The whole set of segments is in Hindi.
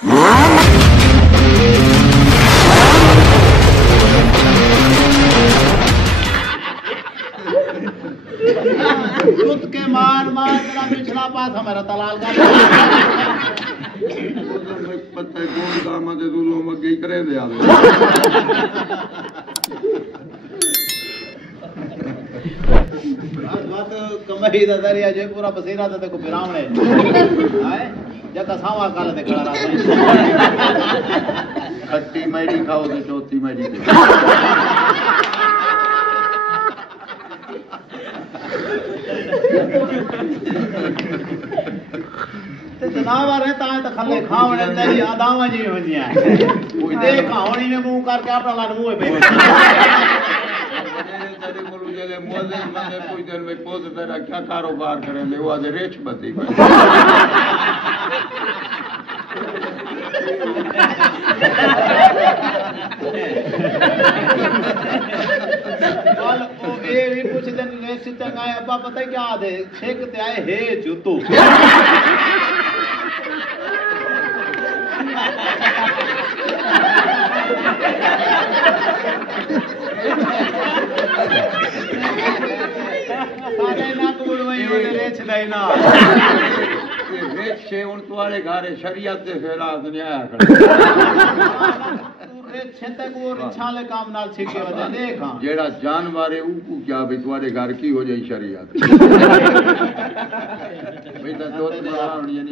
खुद के मार मार तेरा पिछला पास हमारा तलाल का पत्ते गोल दामा दे दूलों में गई करे दे आवे बात कमाई दा दरिया जे पूरा पसीना ते को बिरावणे हाय जका सावा काल ते खड़ा रहा खट्टी मैडी खाओ तो चौथी मैडी ते जनावर है ताए तो खले खावणे तेरी आदावा जी वजिया कोई देख होनी ने मुंह करके अपना लाड मुंह पे तेरे बोलू जले मोजे मने कोई दिन में पोज तेरा क्या कारोबार करे ले वो आज रेच बती बोल ओ ये भी पूछ दे रेच चंगा है अब्बा पता है क्या दे छेकते आए हे जूतो सारे ना कबूल वही होने रेच देना रेच से उन तुम्हारे घरे शरीयत से फैला दुनिया कर रेच छते को रिछाले काम नाल छिके वजह देख हां जेड़ा जानवर है ऊको क्या भी तुम्हारे घर की हो जाई शरीयत भाई तो दो बनावणी नहीं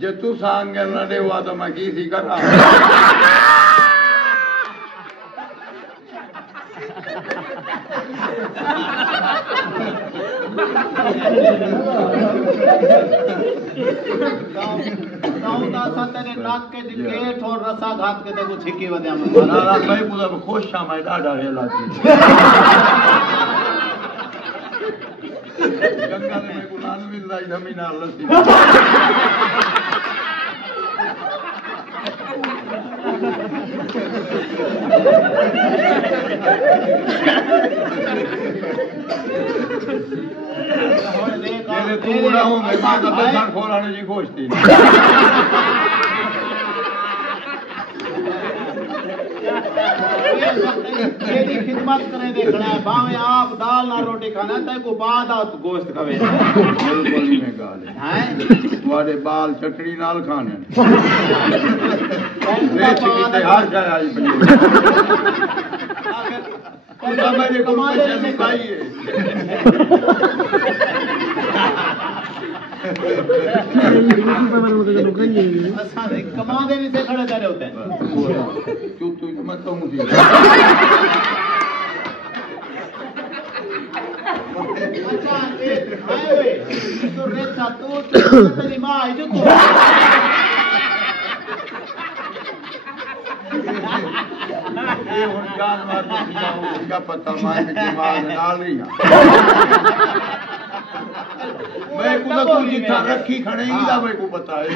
जे तू सांग न दे हुआ तो मैं की सी कर रहा गाँव का तेरे नाक के गेट और रसा घात के देखो छिकी वजह में ना ना मैं पूरा खुश था मैं डाढ़ा हेला थी गंगा में गुलाल मिल रहा जमीन लस्सी तू बुरा हूँ मैं माँ का दुकान खोलाने की कोशिश थी तेरी खिदमत करे देखना है भावे आप दाल ना रोटी खाना है को बाद आप गोश्त खावे बिल्कुल में गाल हैं तुम्हारे बाल चटनी नाल खाने रेच की हर जगह आई बनी कौन मेरे को पैसे खाइए कमा देने से खड़े करे होते हैं चुप तू मत कहूँ अच्छा तो रेचा तू तेरी माँ है जो तू जानवर उनका पता मार के दिमाग डाल रही मैं को तू जितना रखी खड़ेगी ना मैं को बताए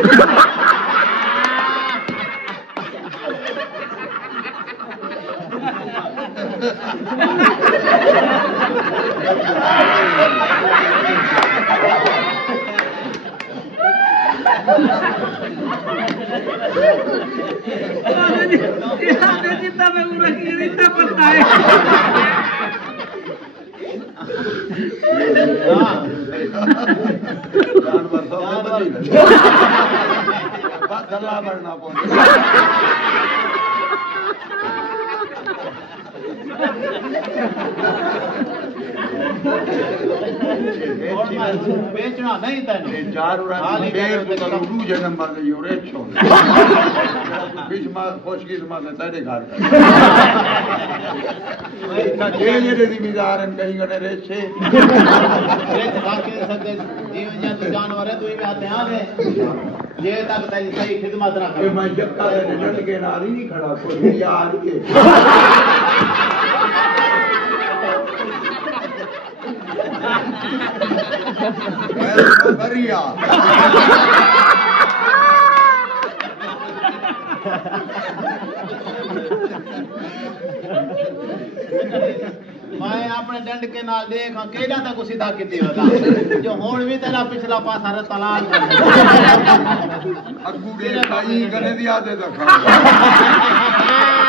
जितना मैं इतना पता है जानवर बदला बढ़ना पड़ता बेचना नहीं तेने चार जन्म मर गई और एक छोड़ बीच में खुशकी से तेरे घर जेरे जिम्मेदार कहीं गने रेत से जीवन जंतु जानवर है तू भी आते हैं ये तक सही खिदमत रख मैं जक्का डट के नारी नहीं खड़ा कोई यार के बढ़िया मैं अपने डंड के नाल देख केड़ा तक सीधा किती होता जो हुण भी तेरा पिछला पासा रत्ता लाल अगू के खाई कने दी आदत खा